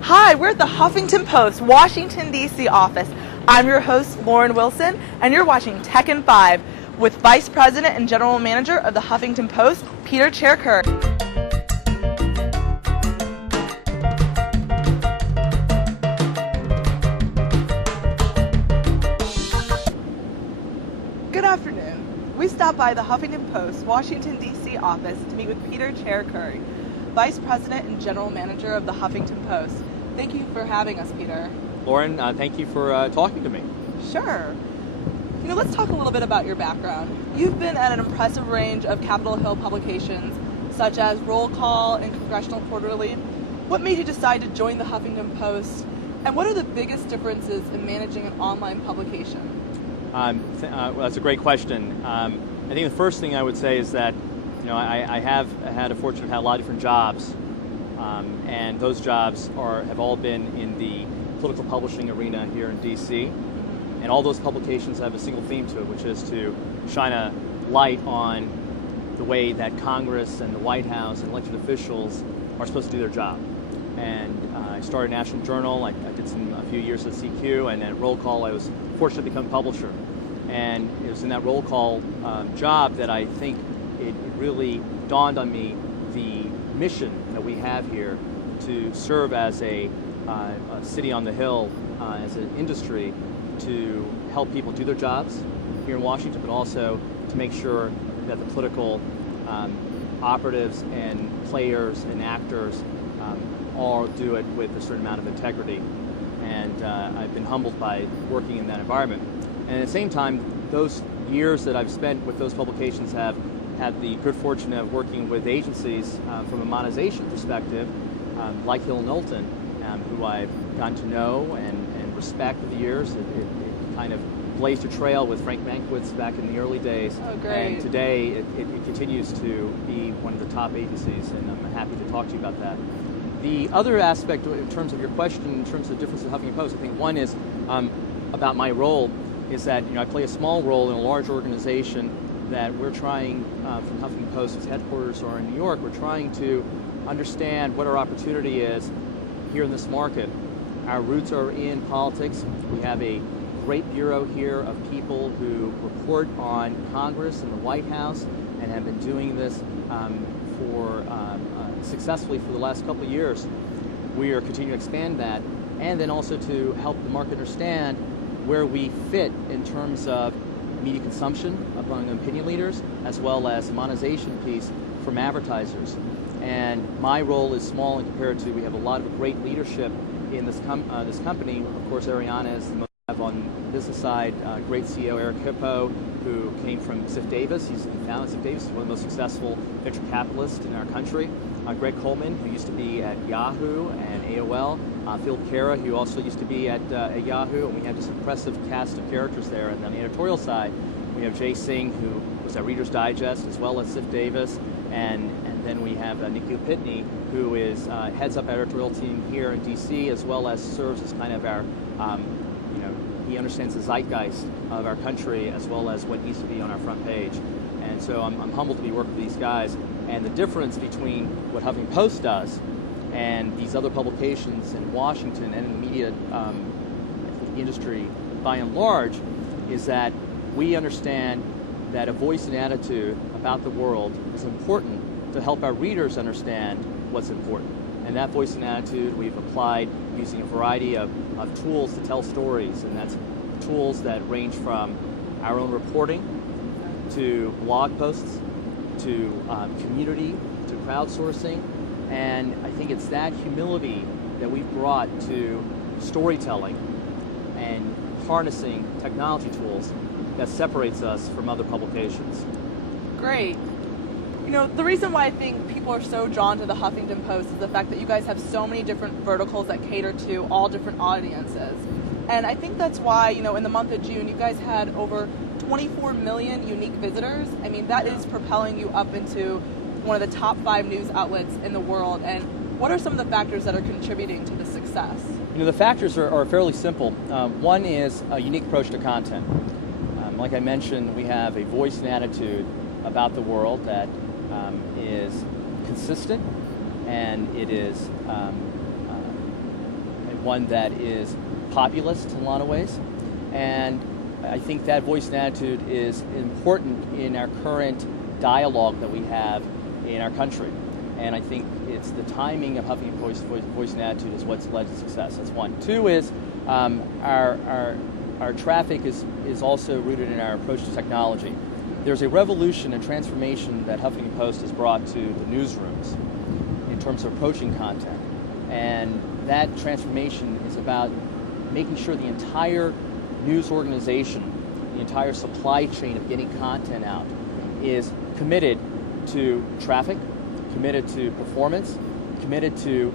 Hi, we're at the Huffington Post, Washington, D.C. office. I'm your host, Lauren Wilson, and you're watching Tech in 5 with Vice President and General Manager of the Huffington Post, Peter Cherukuri. Good afternoon. We stopped by the Huffington Post, Washington, D.C. office to meet with Peter Cherukuri, Vice President and General Manager of the Huffington Post. Thank you for having us, Peter. Lauren, thank you for talking to me. Sure. Let's talk a little bit about your background. You've been at an impressive range of Capitol Hill publications, such as Roll Call and Congressional Quarterly. What made you decide to join the Huffington Post, and what are the biggest differences in managing an online publication? Well, that's a great question. I think the first thing I would say is that I have had a fortune of having a lot of different jobs, and those jobs have all been in the political publishing arena here in D.C., and all those publications have a single theme to it, which is to shine a light on the way that Congress and the White House and elected officials are supposed to do their job. And I started National Journal. I did a few years at CQ, and at Roll Call I was fortunate to become a publisher. And it was in that Roll Call job that I think it really dawned on me the mission that we have here to serve as a city on the hill, as an industry, to help people do their jobs here in Washington, but also to make sure that the political operatives and players and actors all do it with a certain amount of integrity. And I've been humbled by working in that environment. And at the same time, those years that I've spent with those publications have had the good fortune of working with agencies from a monetization perspective, like Hill & Knowlton, who I've gotten to know and respect over the years. It kind of blazed a trail with Frank Mankiewicz back in the early days. Oh, great. And today it continues to be one of the top agencies, and I'm happy to talk to you about that. The other aspect in terms of your question, in terms of the difference of Huffington Post, I think one is about my role is that I play a small role in a large organization that we're trying, from Huffington Post's headquarters or in New York, we're trying to understand what our opportunity is here in this market. Our roots are in politics. We have a great bureau here of people who report on Congress and the White House and have been doing this successfully for the last couple of years. We are continuing to expand that, and then also to help the market understand where we fit in terms of media consumption among opinion leaders, as well as the monetization piece from advertisers. And my role is small in compared to, we have a lot of great leadership in this company. Of course, Ariana is the most on the business side, great CEO Eric Hippo, who came from Ziff Davis. He founded Ziff Davis. He's one of the most successful venture capitalists in our country. Greg Coleman, who used to be at Yahoo and AOL. Phil Kara, who also used to be at Yahoo. And we have this impressive cast of characters there. And on the editorial side, we have Jay Singh, who was at Reader's Digest, as well as Ziff Davis. And then we have Nikhil Pitney, who is heads up our editorial team here in D.C., as well as serves as kind of our, he understands the zeitgeist of our country, as well as what needs to be on our front page. And so I'm humbled to be working with these guys. And the difference between what Huffington Post does and these other publications in Washington and in the media industry by and large is that we understand that a voice and attitude about the world is important to help our readers understand what's important. And that voice and attitude we've applied using a variety of tools to tell stories, and that's tools that range from our own reporting to blog posts to community to crowdsourcing. And I think it's that humility that we've brought to storytelling and harnessing technology tools that separates us from other publications. Great. The reason why I think people are so drawn to the Huffington Post is the fact that you guys have so many different verticals that cater to all different audiences. And I think that's why, in the month of June, you guys had over 24 million unique visitors. I mean, that is propelling you up into one of the top 5 news outlets in the world. And what are some of the factors that are contributing to the success? The factors are fairly simple. One is a unique approach to content. Like I mentioned, we have a voice and attitude about the world that is consistent, and it is one that is populist in a lot of ways, and I think that voice and attitude is important in our current dialogue that we have in our country. And I think it's the timing of Huffington Post voice and attitude is what's led to success. That's one. Two is our traffic is also rooted in our approach to technology. There's a revolution and transformation that Huffington Post has brought to the newsrooms in terms of approaching content. And that transformation is about making sure the entire news organization, the entire supply chain of getting content out is committed to traffic, committed to performance, committed to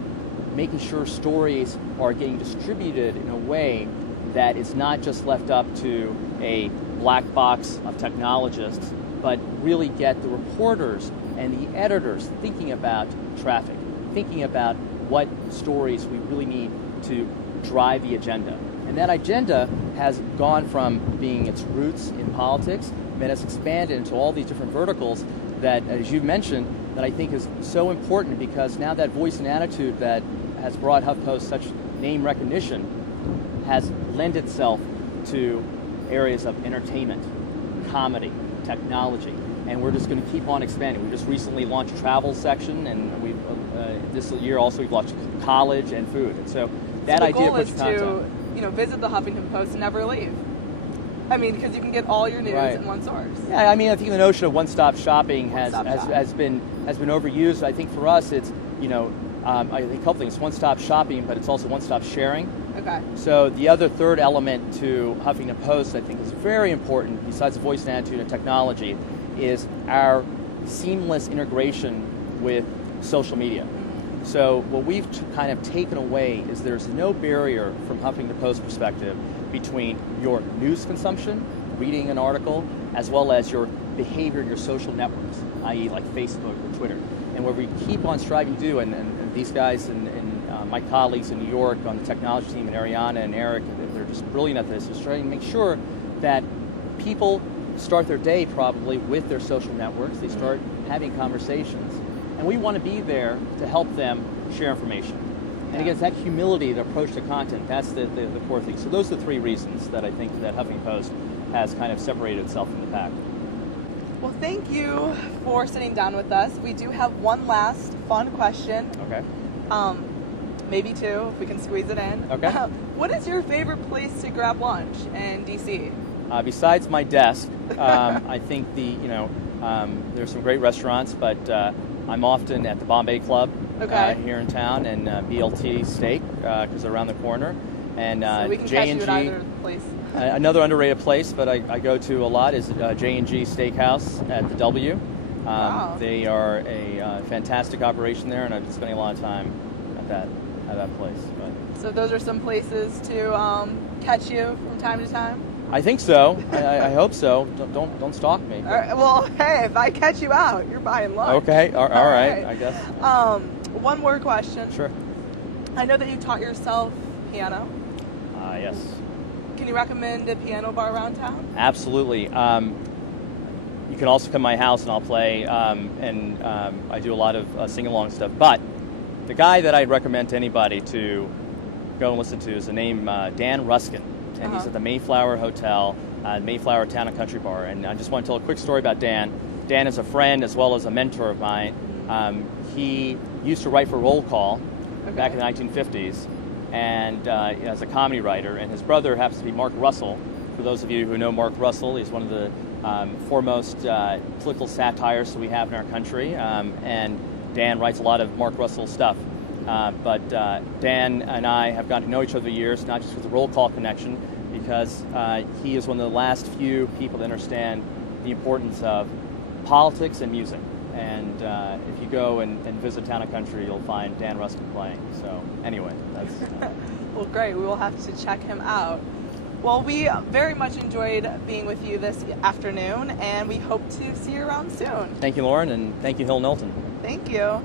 making sure stories are getting distributed in a way that is not just left up to a black box of technologists, but really get the reporters and the editors thinking about traffic, thinking about what stories we really need to drive the agenda. And that agenda has gone from being its roots in politics, but has expanded into all these different verticals that, as you mentioned, that I think is so important, because now that voice and attitude that has brought HuffPost such name recognition has lent itself to areas of entertainment, comedy, technology, and we're just going to keep on expanding. We just recently launched a travel section, and we've this year also we've launched college and food. And so that the idea goal of is content, to visit the Huffington Post and never leave. I mean, because you can get all your news right. in one source. Yeah, I mean, I think the notion of one-stop shopping has been overused. I think for us, it's I think a couple things. One-stop shopping, but it's also one-stop sharing. Okay. So the other third element to Huffington Post, I think, is very important, besides voice and attitude and technology, is our seamless integration with social media. So what we've kind of taken away is there's no barrier from Huffington Post perspective between your news consumption, reading an article, as well as your behavior in your social networks, i.e. like Facebook or Twitter. And what we keep on striving to do, and these guys and my colleagues in New York on the technology team, and Ariana and Eric, they're just brilliant at this, is trying to make sure that people start their day probably with their social networks. They start having conversations. And we want to be there to help them share information. And again, it's that humility, the approach to content, that's the core thing. So those are the three reasons that I think that Huffington Post has kind of separated itself from the pack. Well, thank you for sitting down with us. We do have one last fun question. Okay. Maybe two, if we can squeeze it in. Okay. What is your favorite place to grab lunch in DC? Besides my desk, I think there's some great restaurants, but I'm often at the Bombay Club here in town, and BLT Steak, because they're around the corner, and so we can J&G. Catch you at either place. Another underrated place, but I go to a lot, is J&G Steakhouse at the W. Wow. They are a fantastic operation there, and I've been spending a lot of time at that place. But So those are some places to catch you from time to time? I think so. I hope so. Don't stalk me. All right, well, hey, if I catch you out, you're buying lunch. Okay. All right. I guess. One more question. Sure. I know that you taught yourself piano. Yes. Can you recommend a piano bar around town? Absolutely. You can also come to my house and I'll play, and I do a lot of sing-along stuff. But the guy that I'd recommend to anybody to go and listen to is the name Dan Ruskin, and he's at the Mayflower Hotel, Mayflower Town and Country Bar. And I just want to tell a quick story about Dan. Dan is a friend as well as a mentor of mine. He used to write for Roll Call back in the 1950s, and as a comedy writer. And his brother happens to be Mark Russell. For those of you who know Mark Russell, he's one of the foremost political satirists we have in our country, and Dan writes a lot of Mark Russell stuff. But Dan and I have gotten to know each other over the years, not just with the Roll Call connection, because he is one of the last few people to understand the importance of politics and music. And if you go and visit Town and Country, you'll find Dan Ruskin playing. So anyway, that's... Well, great. We will have to check him out. Well, we very much enjoyed being with you this afternoon, and we hope to see you around soon. Thank you, Lauren, and thank you, Hill Knowlton. Thank you.